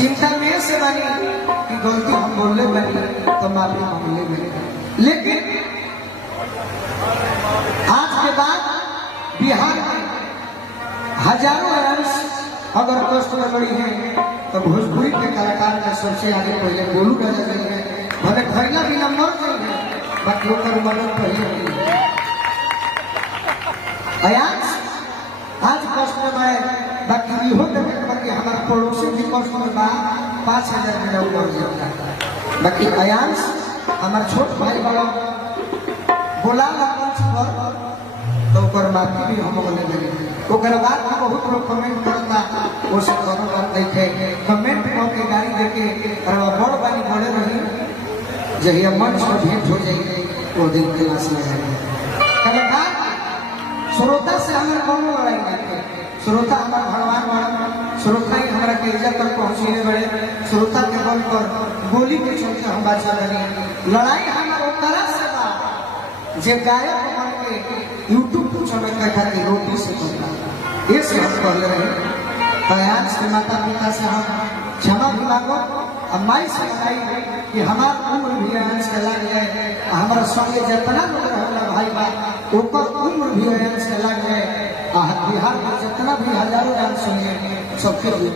चिंता में से बनी कि गलती हम बोलने बनी तो माफी मांगने बनी। लेकिन आज के बाद बिहार में हजारों रंस अगर कष्ट में बड़ी है तो भोजपुरी के कलाकार में सबसे आगे पहले गोलू राजा जी है। भले खैला भी नंबर नहीं है बाकी लोग मदद पहले अयांश आज कष्ट में मैं बाकी इहो कि हमारे पड़ोसी भी कष्ट में 5,000 मेरा ऊपर जाता है। बाकी अयांश हमारे छोट भाई बड़ा बोला तो माफी भी हम बोले लगे बाद में बहुत लोग कमेंट करता वो सब नहीं थे कमेंट के गाड़ी देके बड़ बानी बड़े रही जहिया मंच पर भेंट हो जाएगी वो दिन क्लास में जाएंगे। श्रोता से हमारे कौन लड़ाई करते श्रोता हमारा भगवान श्रोता ही हमारा के इज्जत तक पहुँचने बड़े श्रोता के बल पर गोली के चलते हम बाचा बनी लड़ाई हमारे तरह से जे गायक बन के यूट्यूब पर चले बैठा के रोटी से करता ये से हम पहले रहे प्रयास के माता पिता से हम क्षमा भी मांगो और माई से बताई कि हमारा उम्र भी अंश के लग जाए हमारा संगे जितना लोग रहला भाई बात ऊपर उम्र भी अंश के लग जाए बिहार में जितना भी हजारों अंश होंगे सबके